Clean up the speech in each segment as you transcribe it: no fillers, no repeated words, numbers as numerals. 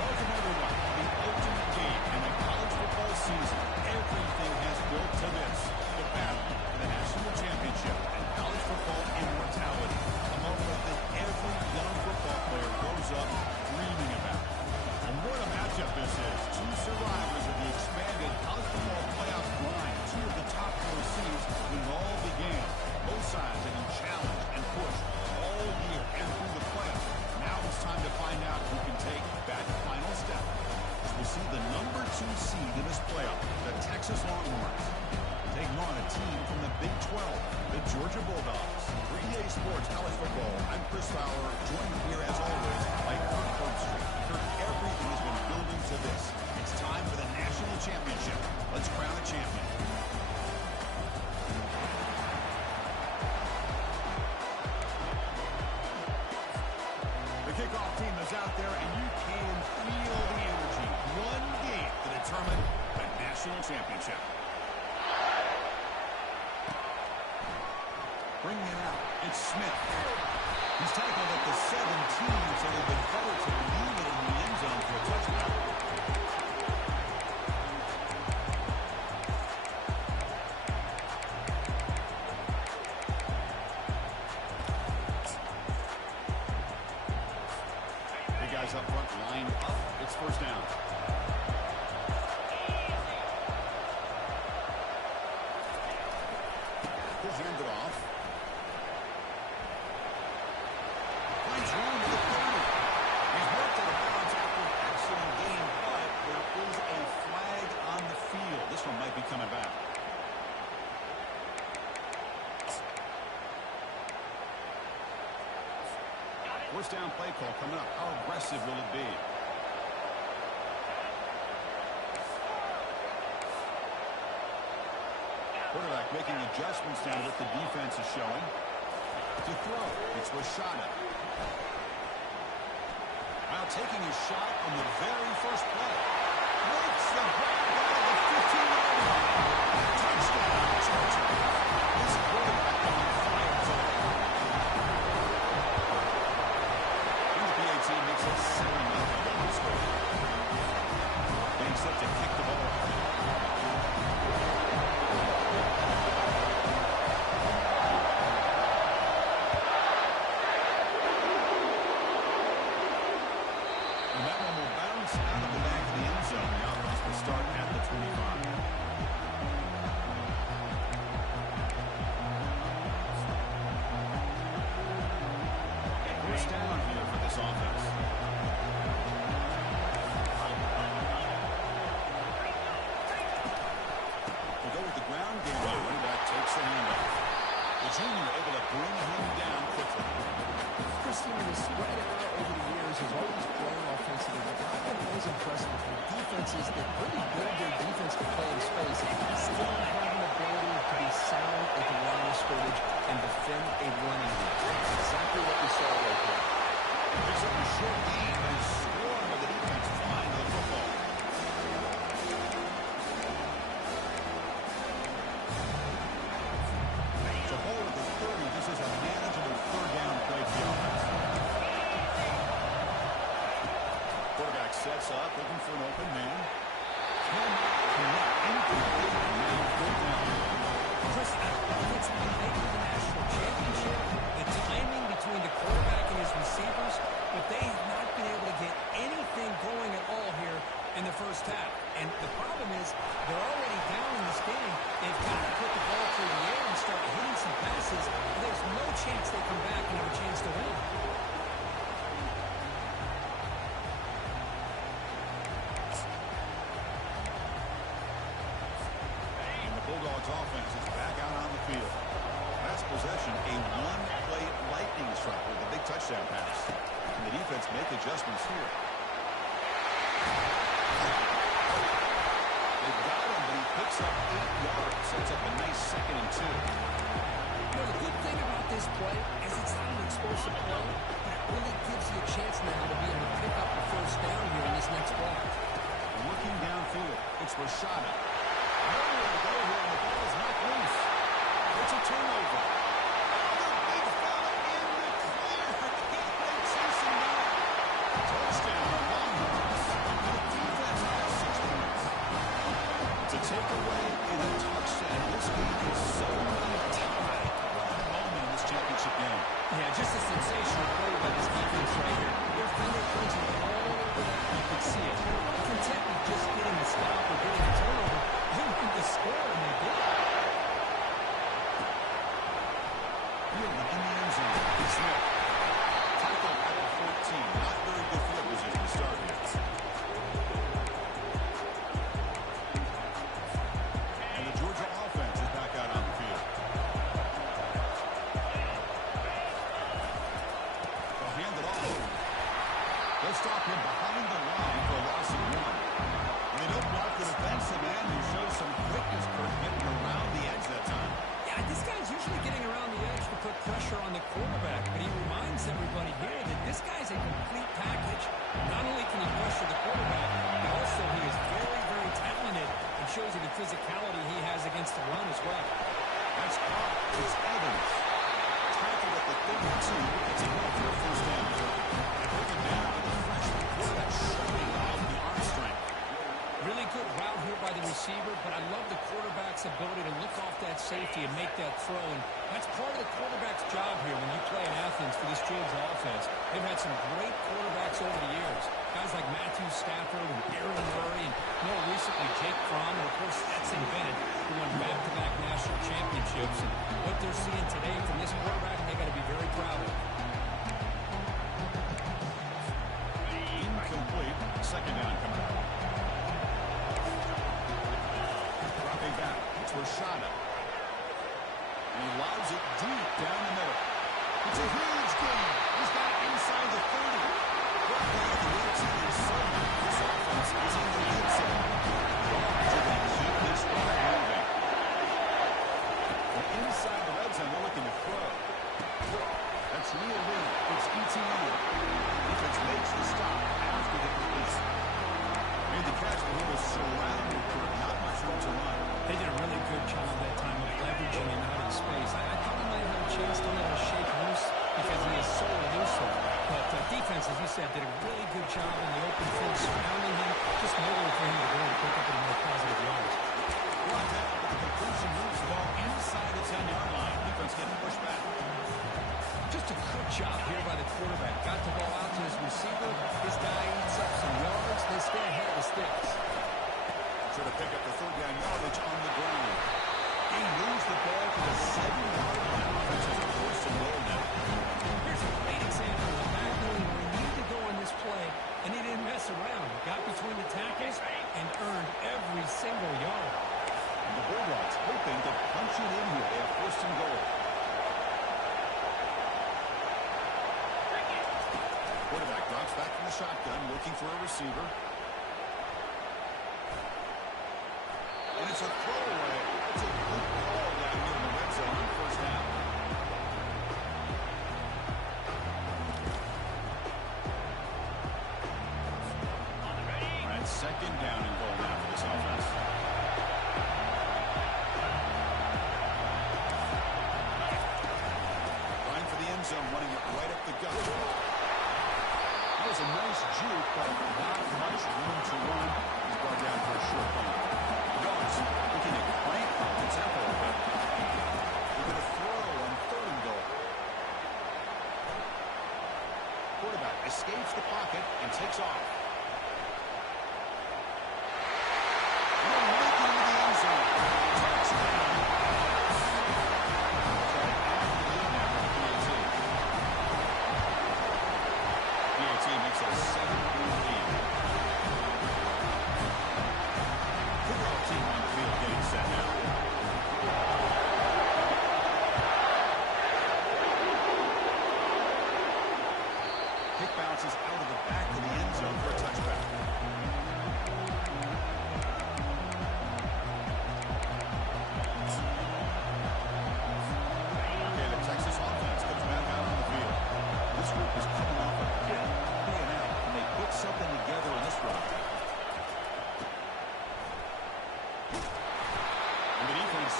Welcome everyone to the ultimate game in the college football season. Everything has built to this, the battle for the national championship and college football immortality, a moment that every young football player grows up dreaming about. And what a matchup this is. Two survivors of the expanded college football playoff grind, two of the top four seeds when it all began. Both sides have been challenged and pushed all year and through the playoffs. Now it's time to find out who can take that final step. As we see the number 2 seed in this playoff, the Texas Longhorns, taking on a team from the Big 12, the Georgia Bulldogs. For EA Sports College Football, I'm Chris Fowler, joined here as always by Kirk Herbstreit. Kirk, everything has been building to this. It's time for the national championship. Let's crown a champion. The kickoff team is out there, and you can feel the energy. One game to determine the national championship. Bringing it out, it's Smith. He's tackled at the 17, so they've been better to leave it in the end zone for a touchdown. Up front, line up. It's first down. He'll hand it off. Finds room to the 30. He's worked out of bounds after an excellent game, but there is a flag on the field. This one might be coming back. First down play call coming up. How aggressive will it be? Quarterback making adjustments down to what the defense is showing. To throw, it's Rashada. While taking a shot on the very first play. Makes the grab out of the 15-yard line. Touchdown, Georgia. This quarterback on fire today. Makes it 7-0 score. Being set to kick the ball. And that one will bounce out of the back of the end zone. The offense will start at the 25. First down here for this offense. They go with the ground game. Running back takes the handoff. The junior able to bring him down quickly. Christian, the spread out over the years has always grown offensively. But I've been always impressed with defenses that really build their defense to play in space. Still have an ability to be sound at the line of scrimmage and defend a running game. That's exactly what we saw right there. Picks up a short gain and is scoring with the defense flying the football. So ball at the 30. This is a manageable third down play for the offense. Quarterback sets up, looking for an open man. Cannot incomplete, and now third down. Chris, I think it's the night of the national championship. The timing between the quarterback and his receivers, but they have not been able to get anything going at all here in the first half. And the problem is they're already down in this game. They've got to put the ball through the air and start hitting some passes. There's no chance they come back and have a chance to win. Bulldogs offense is back out on the field. Last possession, a one-play lightning strike with a big touchdown pass. And the defense make adjustments here. They've got him, but he picks up 8 yards. Sets up a nice 2nd and 2. You know, the good thing about this play is it's not an explosive play, but it really gives you a chance now to be able to pick up the first down here in this next play. Looking downfield, it's Rashada. Nowhere to go here, and the ball is knocked loose. It's a turnover. Another big fella in the clear. Can't they chase him down? Touchdown, Longhorns. The defense has 6 points. To take away in a touchdown, this game is so tied. What a moment in this championship game. Yeah, just a sensational play by this defense right here. Their fingerprints are all over that. You can see it. Content with just getting the stop or getting a turnover. They need the score, and they did. Fielded in the end zone. Smith. Tackle at the 14. Not very good field position to start here. And the Georgia offense is back out on the field. They'll hand it off. They'll stop him behind the line for a loss of 1. They don't block the defensive end, who shows some quickness for getting around the edge that time. Yeah, this guy's usually getting around the edge to put pressure on the quarterback, but he reminds everybody here that this guy's a complete package. Not only can he pressure the quarterback, but also he is very, very talented and shows you the physicality he has against the run as well. That's caught. It's Evans. Tackled at the 32. It's enough for a first down. They bring him down with the freshman quarterback showing off the arm strength. Really good route here by the receiver, but I love the quarterback's ability to look off that safety and make that throw. And that's part of the quarterback's job here when you play in Athens for this Georgia offense. They've had some great quarterbacks over the years. Guys like Matthew Stafford and Aaron Murray, and more recently Jake Fromm, and of course Stetson Bennett, who won back-to-back national championships. And what they're seeing today from this quarterback, they got to be very proud of. Incomplete. Second down coming up. Dropping back. It's Rashada. And he lobs it deep down the middle. It's a huge gain. He's got it inside the 30. Brought down at the 18 and 7. This offense is in the lead zone. Dogs are going to keep this drive moving. From inside the red zone, they're looking to throw. That's Neil Lee. It's ETN. Defense makes the stop after the completion. Made the catch, but he was surrounded for not much room to run. They did a really good job that time of leveraging him out of space. I thought he might have a chance to let him shake loose because he is so elusive. But defense, as you said, did a really good job in the open field surrounding him. Just nowhere for him to go to pick up any more positive yards. Brought down, but the conclusion moves the ball inside the 10-yard line. Defense getting pushed back. Just a good job here by the quarterback. Got the ball out to his receiver. This guy eats up some yards. They stay ahead of the sticks. Try to pick up the third down yardage on the ground. He moves the ball to the 7-yard line. Offense is a first and goal now. Here's a great example of a back knowing where he needed to go on this play, and he didn't mess around. He got between the tackles and earned every single yard. And the Bulldogs hoping to punch it in here. They have first and goal. Quarterback drops back from the shotgun, looking for a receiver. And it's a throwaway. It's a good call down here in the red zone on first down. All right, second down and goal now for this offense. Line for the end zone, running it right up the gut. That was a nice juke, but not much room to run. He's brought down for a short gain. Dogs looking to crank up the tempo a bit. They're going to throw on third and goal. Quarterback escapes the pocket and takes off.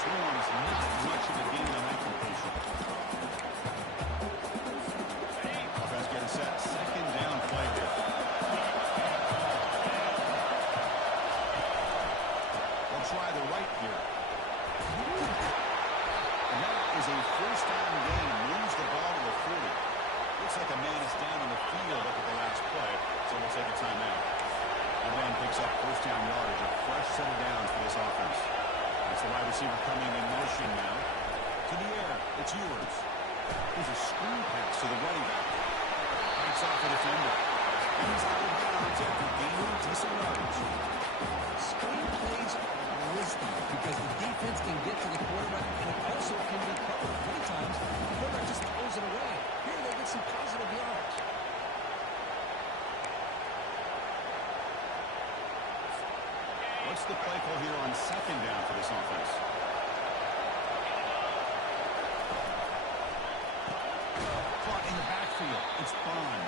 Swarms, not much of a gain on that completion. Offense getting set. Second down play here. They'll try the right here. And that is a first down gain. Moves the ball to the 40. Looks like a man is down on the field after the last play, so we'll take a timeout. The man picks up first down yardage, a fresh set of downs for this offense. It's the wide receiver coming in motion now. To the air, it's yours. Here's a screen pass to the running back. Breaks off the defender. And he's out of bounds after gaining decent yardage. Screen plays are risky because the defense can get to the quarterback, but also can be covered. Many times, the quarterback just throws it away. Here they get some positive yards. What's the play call here on second down for this offense? Caught in the backfield. It's Bond.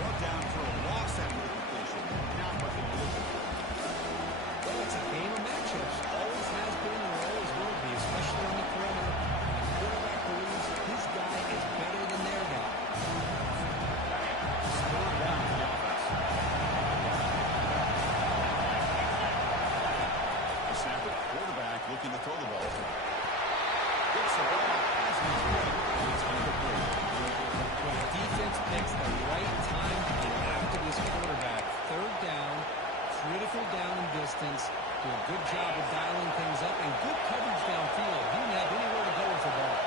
Brought down for a loss after the completion. Not what they were looking for. Well, it's a game of matchups. Always has been and always will be, especially on the perimeter. The quarterback believes his guy is better than their guy. Third down for the offense. The snapper, quarterback looking to throw the ball. Gets the ball, has him through. It's incomplete. When the defense picks the right time to get after this quarterback, third down, critical down in distance, do a good job of dialing things up, and good coverage downfield. He didn't have anywhere to go with the ball.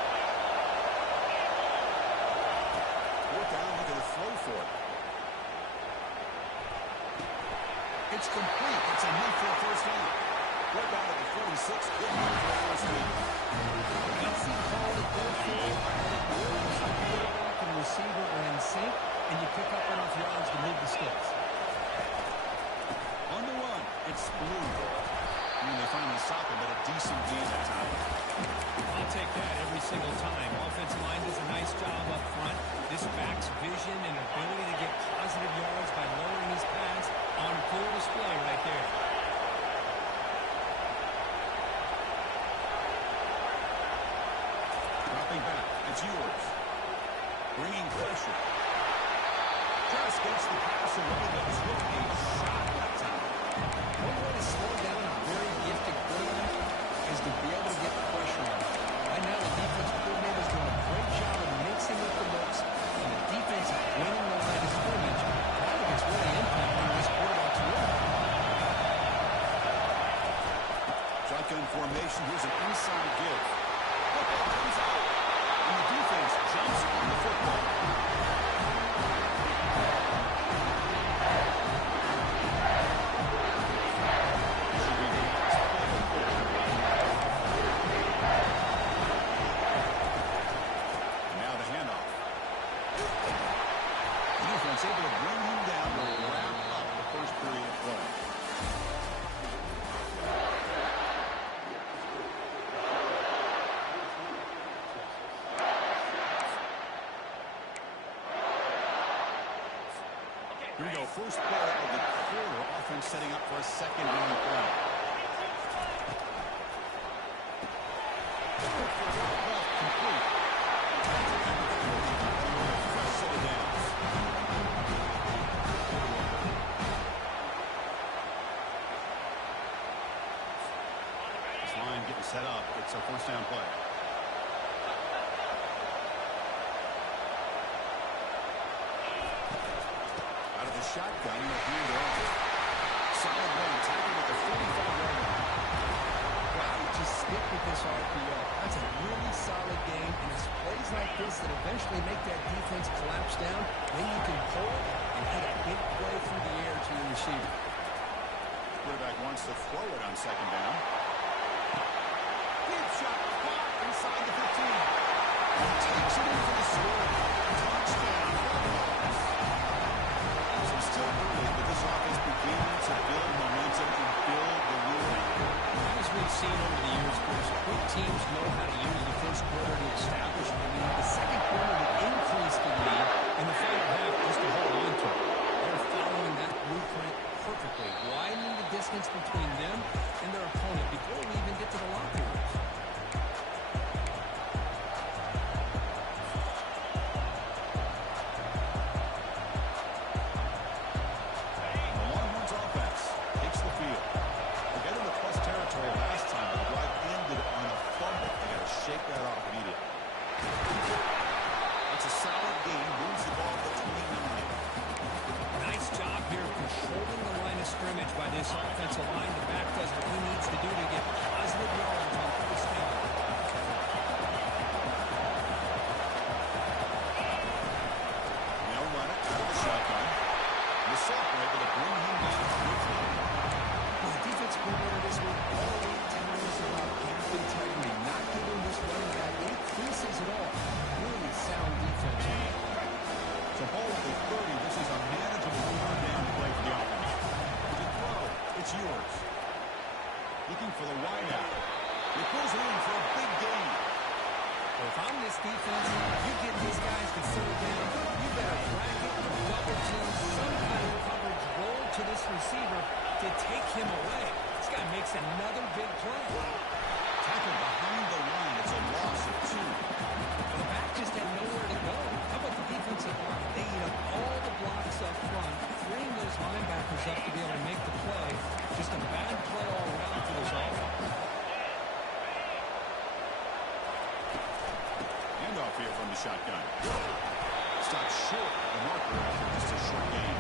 Fourth down, looking to throw for it. It's complete. It's a move for a first down. We're down at the 46. Good move for a first down. Easy call to go for it. The quarterback and receiver are in sync, and you pick up enough yards to move the sticks. On the run, it's Blue. I mean, they finally stop him, but a decent gain that time. I'll take that every single time. Offensive line does a nice job up front. This back's vision and ability to get positive yards by lowering his pads on full display right there. Dropping back, it's yours. Bringing pressure. Just gets the pass away, but it's with a shot that time. One way to slow down a very gifted quarterback is to be able to get pressure on him. Right now, the defense coordinator is doing a great job of mixing up the looks, and the defense is winning the line of scrimmage. I think it's really impacting this quarterback's role. Shotgun formation, here's an inside give. Football comes out, and the defense jumps on the football. Able to bring him down to wrap up the first period of play. Here we go, first play of the quarter. Offense setting up for a second down play. Complete. Fresh set of downs. Line getting set up. It's a first down play. Out of the shotgun, the hand off. Solid run, tackled at the 45-yard line. Wow, just stick with this RPO. That's a really solid game, and it's plays like this that eventually make that defense collapse down. Then you can pull it and hit a big play through the air to your receiver. Quarterback wants to throw it on second down. Deep shot, caught inside the 15. And takes it in for the score. Touchdown. So still early, but this offense beginning to build momentum and build the lead. As we've seen over the years, Bruce, quick teams know how to use the first quarter to establish the lead. The second quarter to increase the lead, and the final half just to hold on to it. They're following that blueprint perfectly, widening the distance between them and their opponent before we even get to the locker rooms. looking for the wide out. He pulls it in for a big gain. Well, if I'm this defense, you get these guys to third down, you better bracket or double team some kind of coverage roll to this receiver to take him away. This guy makes another big play. Tackle behind the line. It's a loss of 2. The back just had nowhere to go. How about the defensive line? They eat up all the blocks up front, freeing those linebackers up to be able to make the play. Just a bad play all around for this offense. Handoff here from the shotgun. Stopped short of the marker after just a short gain.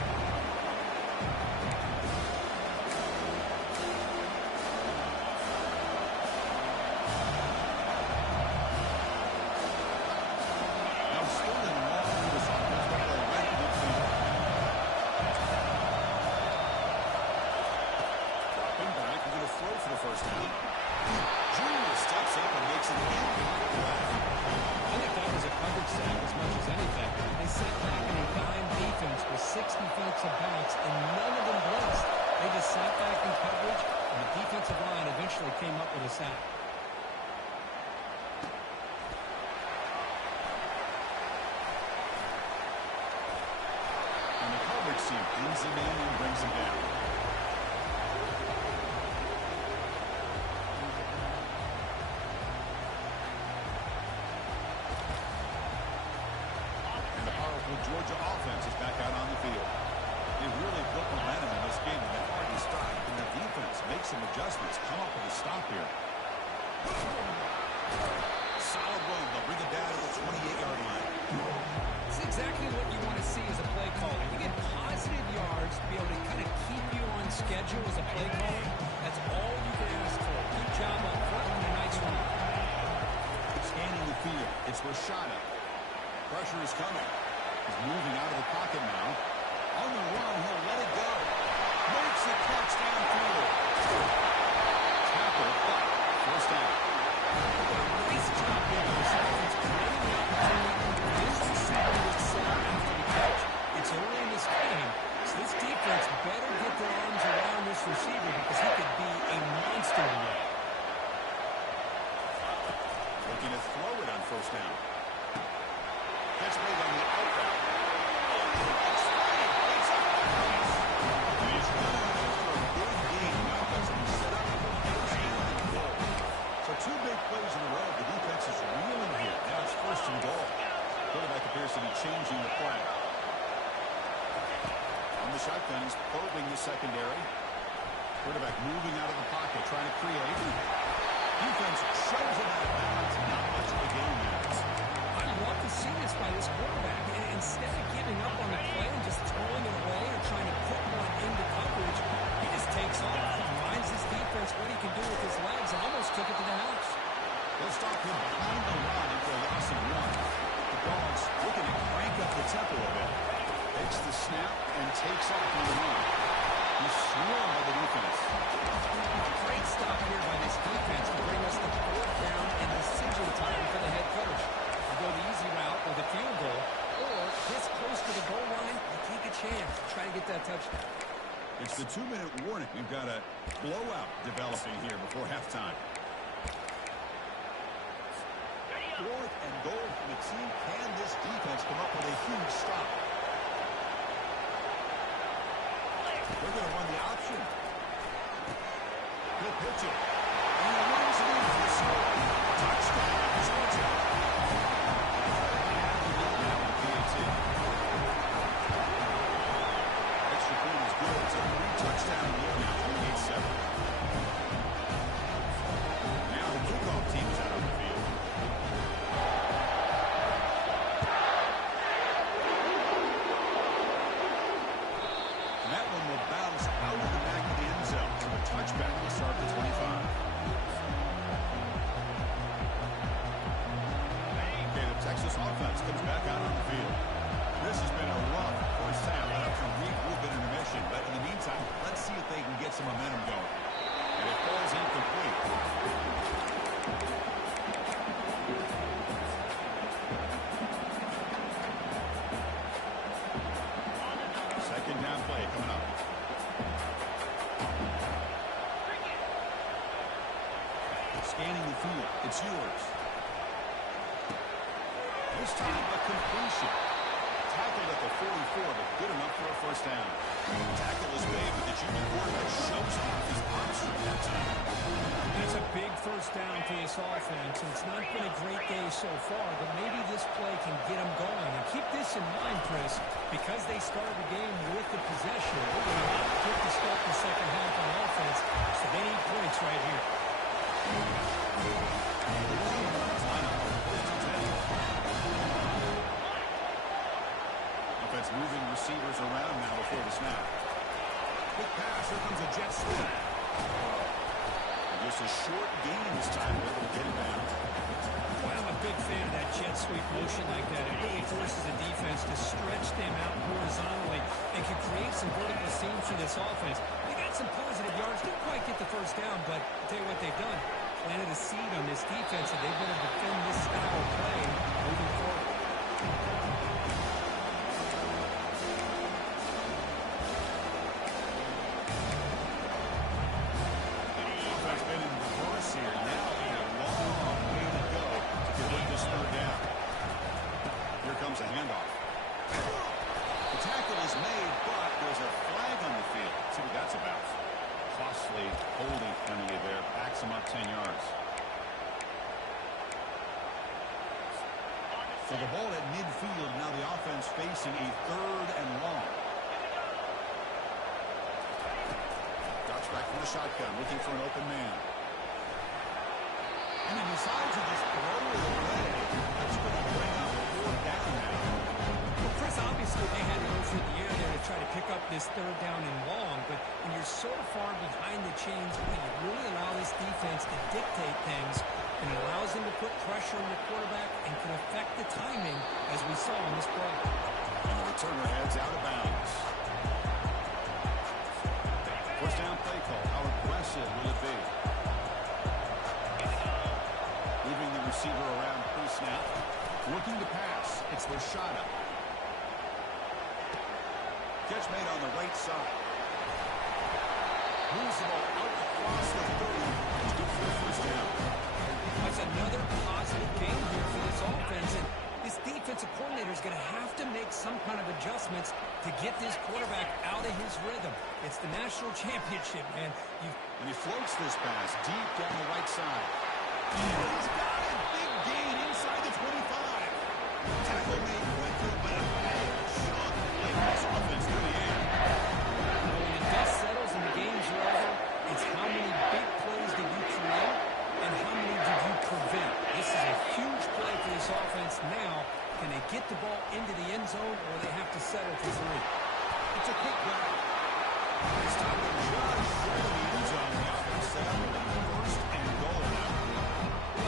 Came up with a sack. And the coverage team brings him in and brings him down. And the powerful Georgia offense is back out on the field. They really built momentum in this game, and they're hard to stop. And the defense makes some adjustments, come up with a stop here. Solid run. They'll bring it down to the 28-yard line. It's exactly what you want to see as a play caller. You get positive yards to be able to kind of keep you on schedule as a play caller. That's all you can ask for. Good job up front and a nice run. Scanning the field. It's Rashada. Pressure is coming. He's moving out of the pocket now. On the run, he'll let it go. Makes the catch downfield. Tackle, but first down. Nice job here. The reception's creating the opportunity for this receiver to excel after the catch. It's early in this game, so this defense better get their arms around this receiver because he could be a monster today. Looking to throw it on first down. Catch made on the outbound. Two big plays in a row. The defense is reeling here. Now it's first and goal. Quarterback appears to be changing the play. On the shotgun, he's probing the secondary. Quarterback moving out of the pocket, trying to create. Defense shoves it out of bounds. Not much of a game yet. I'd love to see this by this quarterback. And instead of giving up on the play and just throwing it away or trying to put one into coverage, he just takes off. Reminds his defense what he can do with his legs and almost took it to the house. They'll stop him behind the line for a loss of 1. The Dogs looking to crank up the tempo a bit. Takes the snap and takes off on the run. He's swarmed by the defense. Great stop here by this defense to bring us to 4th down and decision time for the head coach. You go the easy route with a field goal, or this close to the goal line, you take a chance to try to get that touchdown. It's the 2-minute warning. We've got a blowout developing here before halftime. 4th and goal from the team. Can this defense come up with a huge stop? They're going to run the option. He'll pitch it. And he runs it in for the score. Touchdown, Georgia. Extra point is good. It's a 3-touchdown lead now, 28-7. Now the kickoff team is out on the field. And that one will bounce out of the back of the end zone. So a touchback will start the 25. Okay, the Texas offense comes back out on the field. This has been a rough first half. They'll have to regroup in intermission. But in the meantime, let's see if they can get some momentum going. And it falls incomplete. Second down play coming up. Scanning the field. It's yours. This time, a completion. Tackled at the 44, but good enough for a first down. Tackle is made, but the junior quarterback shows off his arm strength that time. That's a big first down for this offense. It's not been a great day so far, but maybe this play can get them going. And keep this in mind, Chris, because they started the game with the possession, they're going to not get to start the second half on offense, so they need points right here. Offense moving receivers around now before the snap. Quick pass. Here comes a jet sweep. Just a short gain this time. They're able to get it down. Well, I'm a big fan of that jet sweep motion like that. It really forces the defense to stretch them out horizontally and can create some vertical seams for this offense. They got some positive yards. Didn't quite get the first down, but I'll tell you what they've done. Planted a seed on this defense, and they've been able to defend this style of play moving forward. Offense been in reverse here. Now a long way to go to get this third down. Here comes a handoff. The tackle is made, but there's a flag on the field. Let's see what that's about. Costly holding penalty there. Backs him up 10 yards. So the ball at midfield. Now the offense facing a third and long. Drops back from the shotgun, looking for an open man. And he decides to just throw it away. That's going to bring up fourth down now. Well, Chris, obviously they had to go for the air there to try to pick up this third down and long, but when you're so far behind the chains, you really allow this defense to dictate things, and it allows them to put pressure on the quarterback and can affect the timing, as we saw in this play. And the returner heads out of bounds. First down play call. How aggressive will it be? Moving the receiver around pre-snap. Looking to pass. It's Rashada. Catch made on the right side. Moves the ball out across the 30. It's good for the first down. That's another positive game here for this offense, and this defensive coordinator is going to have to make some kind of adjustments to get this quarterback out of his rhythm. It's the national championship, man. And he floats this pass deep down the right side. And he's got a big gain inside the 25. Tackle made quickly, but a big shot to play this offense through the air. When the dust settles and the game's over, it's how many big plays did you create and how many did you prevent. This is a huge play for this offense now. Can they get the ball into the end zone, or they have to settle for three? It's a quick grab. It's time to just short of the end zone. The offense set up with a first and goal now.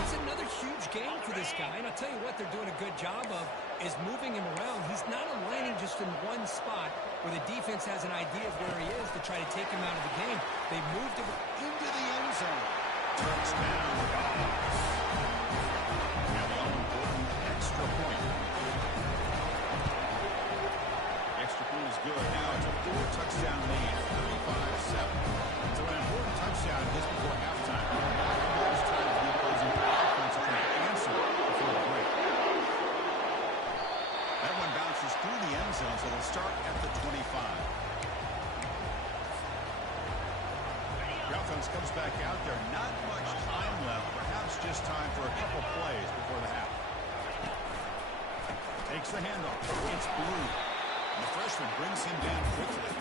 It's another huge game for this guy, and I'll tell you what they're doing a good job of is moving him around. He's not aligning just in one spot where the defense has an idea of where he is to try to take him out of the game. They moved him Into the end zone. Touchdown, Dogs. And the all-important extra point. Extra point is good. Now it's a 4-touchdown lead, 35-7. So an important touchdown just before halftime. It's time for the opposing offense to answer before the break. That one bounces through the end zone, so they'll start at the 25. The offense comes back out there. Not much time left. Perhaps just time for a couple plays before the half. Takes the handoff. It's Blue. And the freshman brings him down quickly.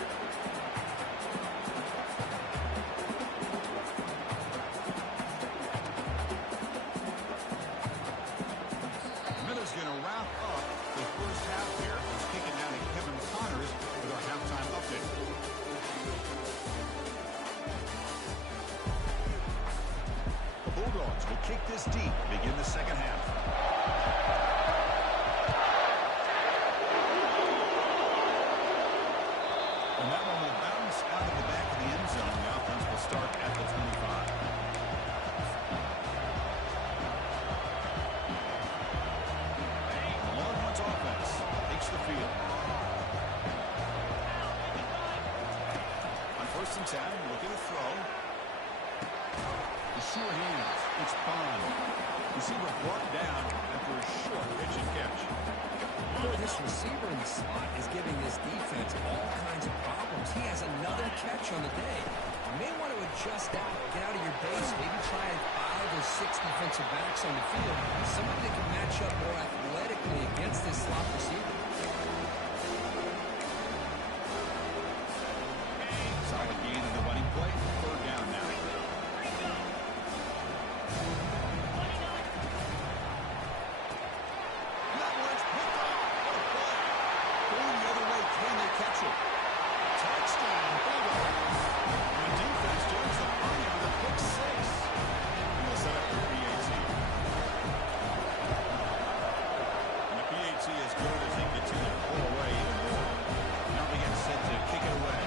Miller's going to wrap up the first half here. He's kicking out at Kevin Connors with our halftime update. The Bulldogs will kick this deep, begin the second half. And that one will bounce out of the back of the end zone. The offense will start at the 25. The Longhorns offense takes the field. On 1st and 10, looking to throw. The sure hands. It's Bond. Receiver brought down after a short pitch and catch. Boy, this receiver in the slot is giving this defense all kinds of problems. He has another catch on the day. You may want to adjust out, get out of your base, maybe try 5 or 6 defensive backs on the field. Somebody that can match up more athletically against this slot receiver. Solid gain in the running play. Third down now. That one's picked off. What a play. Going the other way. Can they catch it? Touchdown. Bulldogs. The defense joins the party with a pick 6. We'll set up for PAT. And the PAT is good as they continue to pull away even more. Now they get set to kick it away.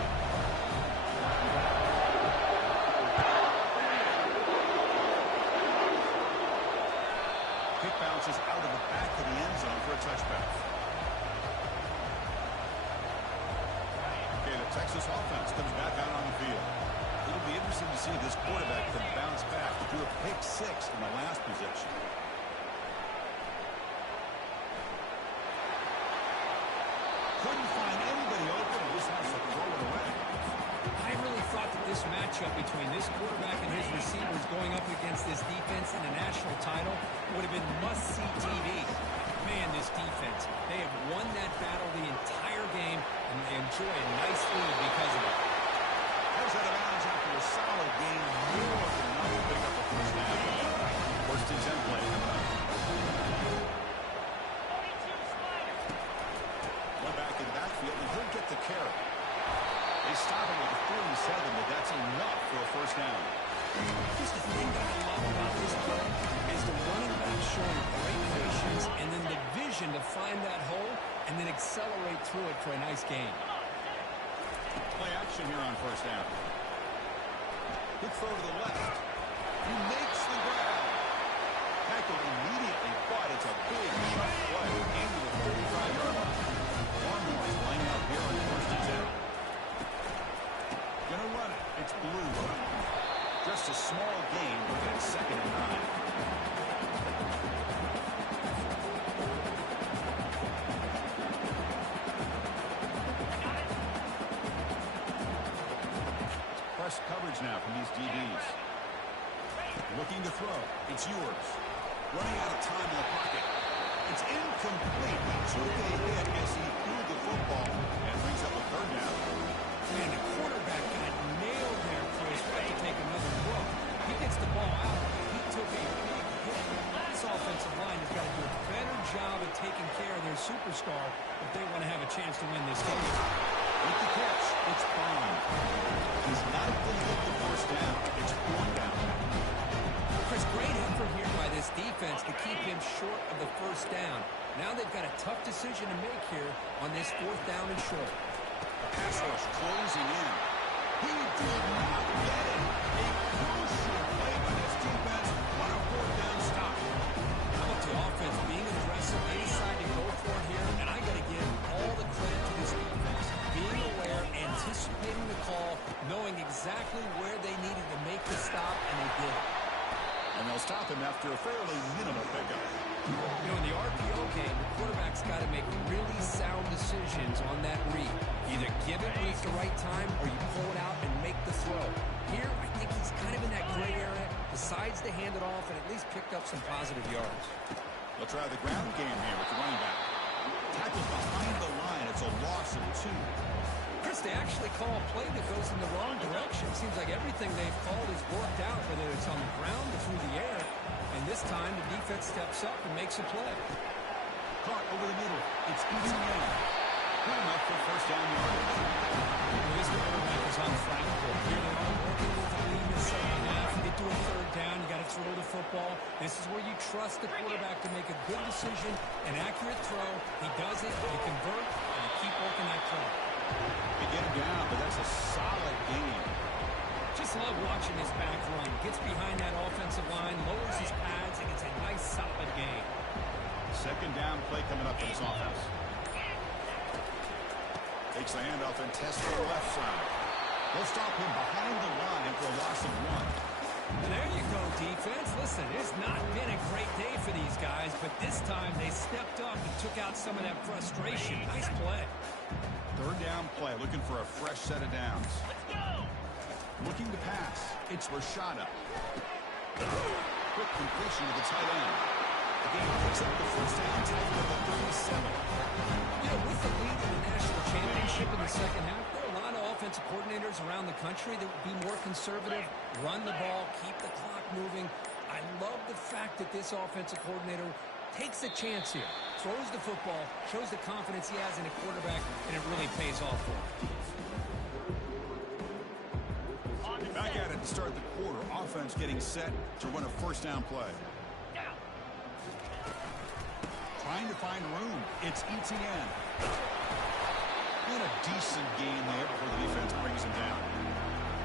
Kick bounces out of the back of the end zone for a touchback. Okay, the Texas offense comes back out on the field. It'll be interesting to see if this quarterback can bounce back to a pick 6 in the last possession. Couldn't find anybody open and just has to throw it away. I really thought that this matchup between this quarterback and his receivers going up against this defense in a national title would have been must-see TV. Man, this defense, they have won that battle the entire game, and they enjoy a nice lead because of it. Goes out of bounds after a solid game. More than enough to pick up the first down. First and 10 play coming up. One back in the backfield, and he'll get the carry. They stop him at the 47, but that's enough for a first down. Just the thing that I love about this play is the running back showing great patience and then the vision to find that hole and then accelerate through it for a nice gain. Play action here on first down. Good throw to the left. He makes the grab. Tackled immediately, but it's a big shot play into the 35-yard line. Longhorns lining up here on first and 10. Gonna run it. It's Blue. Just a small gain, looking at 2nd and 9. Press coverage now from these DBs. Looking to throw. It's yours. Running out of time in the pocket. It's incomplete. He took a hit as he threw the football and brings up a third down. Man, the quarterback got nailed there, Chris. Right to take another look. He gets the ball out. He took a big hit. This offensive line has got to do a better job of taking care of their superstar if they want to have a chance to win this game. With the catch, it's Bond. He's not going to get the first down. It's 4th down. Chris, great effort here by this defense to keep him short of the first down. Now they've got a tough decision to make here on this 4th down and short. The pass rush closing in. He did not get it. A crucial play by this defense on a 4th down stop. How about the offense being aggressive? They decide to go for it here, and I got to give all the credit to this defense. Being aware, anticipating the call, knowing exactly where they needed to make the stop, and they did. And they'll stop him after a fairly minimal pickup. You know, in the RPO game, the quarterback's got to make really sound decisions on that read. Either give it when it's the right time or you pull it out and make the throw. Here, I think he's kind of in that gray area, decides to hand it off and at least picked up some positive yards. They'll try the ground game here with the running back. Tackled behind the line. It's a loss of 2. Chris, they actually call a play that goes in the wrong direction. Seems like everything they've called is worked out, whether it's on the ground or through the air. And this time, the defense steps up and makes a play. Caught over the middle. It's easy in. Good enough for first down yardage. This quarterback is unflappable. Here they are working with the lead in the second half. You get to a 3rd down, you got to throw the football. This is where you trust the quarterback to make a good decision, an accurate throw. He does it, you convert, and you keep working that play. They get him down, but that's a solid game. Just love watching this back run. Gets behind that offensive line, lowers his pads, and it's a nice, solid game. 2nd down play coming up for this offense. Takes the handoff and tests to the left side. They'll stop him behind the line for a loss of 1. And there you go, defense. Listen. Listen, it's not been a great day for these guys, but this time they stepped up and took out some of that frustration. Nice play. Third down play, looking for a fresh set of downs. Let's go. Looking to pass. It's Rashada. Quick completion to the tight end. The game picks up the first down, tied at the 37. You know, with the lead in the national championship in the second half, there are a lot of offensive coordinators around the country that would be more conservative, run the ball, keep the clock moving. I love the fact that this offensive coordinator takes a chance here, throws the football, shows the confidence he has in a quarterback, and it really pays off for him. Back at it to start the quarter. Offense getting set to run a first down play. Down. Trying to find room. It's ETN. And a decent gain there before the defense brings him down.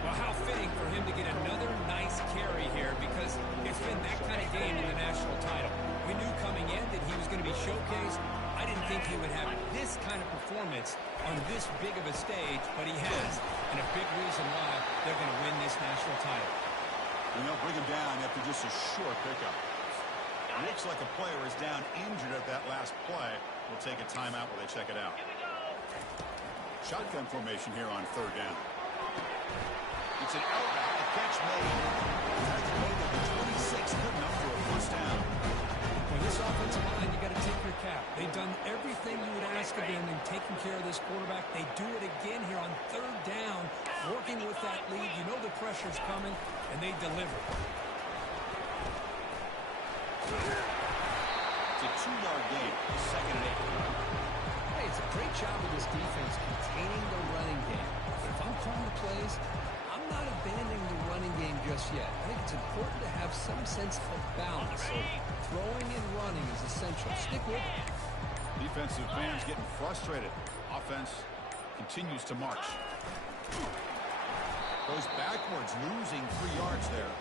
Well, how fitting for him to get another nice carry here, because it's been that kind of game in the national title. We knew coming in that he was going to be showcased. I didn't think he would have this kind of performance on this big of a stage, but he has, and a big reason why they're going to win this national title. And they'll bring him down after just a short pickup. Looks like a player is down injured at that last play. We'll take a timeout while they check it out. Here we go. Shotgun formation here on third down. It's an outback, a catch made. That's made at the 26, good enough for a first down. Well, this offensive line, you got to take your cap. They've done everything you would ask of them in taking care of this quarterback. They do it again here on third down, working with that lead. You know the pressure's coming, and they deliver. It's a 2-yard gain, second and 8. Hey, it's a great job of this defense containing the running game. But if I'm calling the plays, I'm not abandoning the running game just yet. I think it's important to have some sense of balance. So throwing and running is essential. Stick with it. Defensive fans getting frustrated. Offense continues to march. Goes backwards, losing 3 yards there.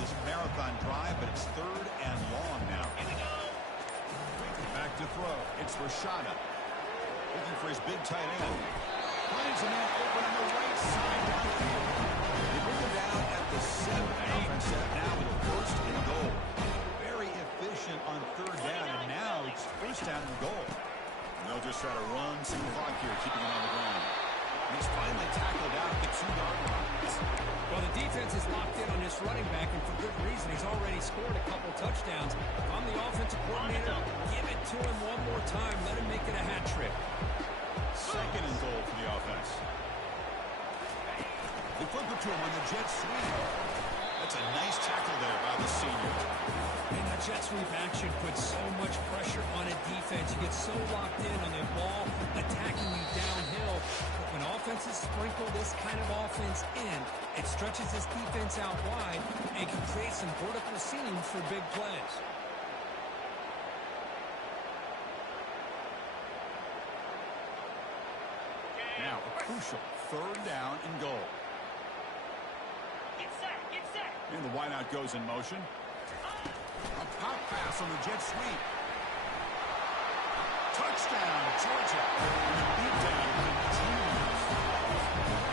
This marathon drive, but it's third and long now. Here we go. Back to throw. It's Rashada. Looking for his big tight end. Finds a man open on the right side downfield. They bring him down at the 7. Offense set up now with a first and goal. Very efficient on third down, and now it's first down and goal. And they'll just try to run some clock here, keeping it on the ground. And he's finally tackled out at the 2-yard line. Well, the defense is locked in on this running back, and for good reason. He's already scored a couple touchdowns. If I'm the offensive coordinator, give it to him one more time. Let him make it a hat trick. Second and goal for the offense. They flip it to him on the jet sweep. That's a nice tackle there by the senior. And that jet sweep action puts so much pressure on a defense. You get so locked in on the ball attacking you downhill. But when offenses sprinkle this kind of offense in, it stretches this defense out wide and can create some vertical seams for big plays. Now a crucial third down and goal. Get set. Get set. And the wideout goes in motion. A pop pass on the jet sweep. Touchdown, Georgia. And the beatdown continues.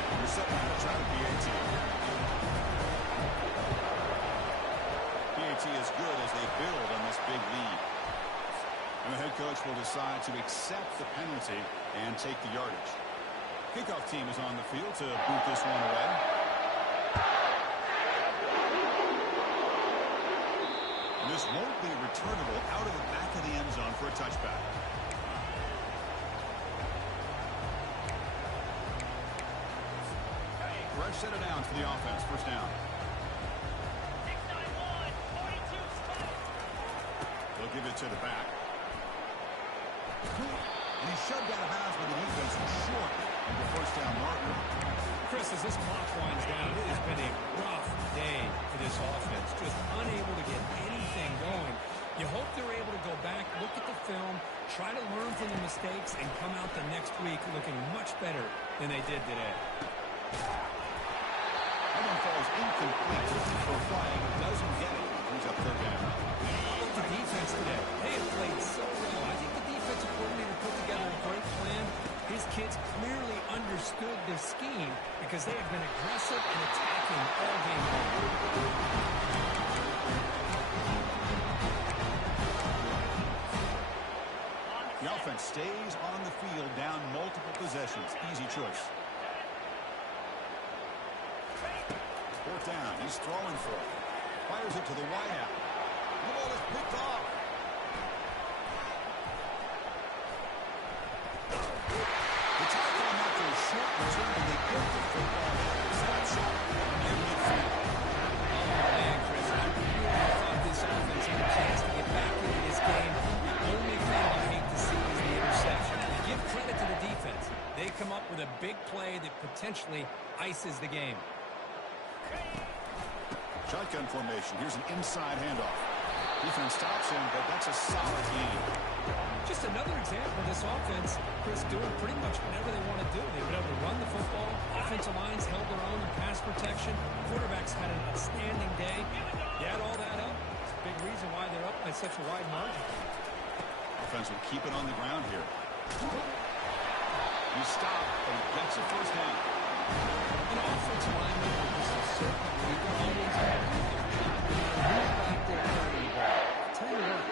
They're setting out to try the PAT. PAT is good as they build on this big lead. And the head coach will decide to accept the penalty and take the yardage. Kickoff team is on the field to boot this one away. And this won't be returnable out of the back of the end zone for a touchback. Fresh set of downs for the offense. First down. 691. 42 spot. They'll give it to the back. And he's shoved out of bounds by the defense short of the first down marker. Chris, as this clock winds down, it has been a rough day for this offense. Just unable to get anything going. You hope they're able to go back, look at the film, try to learn from the mistakes, and come out the next week looking much better than they did today. That one falls incomplete. Looking for a flag. Doesn't get it. Brings up third down. The defense today, they have played so well. I think the defense understood the scheme because they have been aggressive and attacking all game long. The offense stays on the field, down multiple possessions. Easy choice. Fourth down. He's throwing for it. Fires it to the wideout. The ball is picked off. The tackle on after a short return, and they get the football. Set up short near midfield. Oh, man, Chris, I really thought this offense had a chance to get back into this game. The only thing I hate to see is the interception. Give credit to the defense. They come up with a big play that potentially ices the game. Shotgun formation. Here's an inside handoff. Defense stops him, but that's a solid gain. Just another example of this offense, Chris, doing pretty much whatever they want to do. They've been able to run the football. Offensive lines held their own in pass protection. Quarterbacks had an outstanding day. You add all that up, it's a big reason why they're up by such a wide margin. Offense will keep it on the ground here. He stopped, but he gets a first down. An offensive lineman with just a certain legal always have to do their job. Who's back there carrying the ball? I'll tell you what,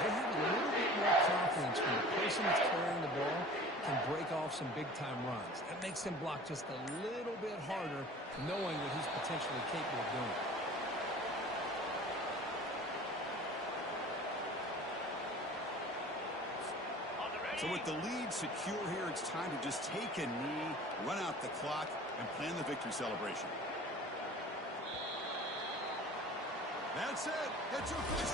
they have a little bit more confidence when the person that's carrying the ball can break off some big-time runs. That makes them block just a little bit harder, knowing what he's potentially capable of doing. So with the lead secure here, it's time to just take a knee, run out the clock, and plan the victory celebration. That's it. It's official.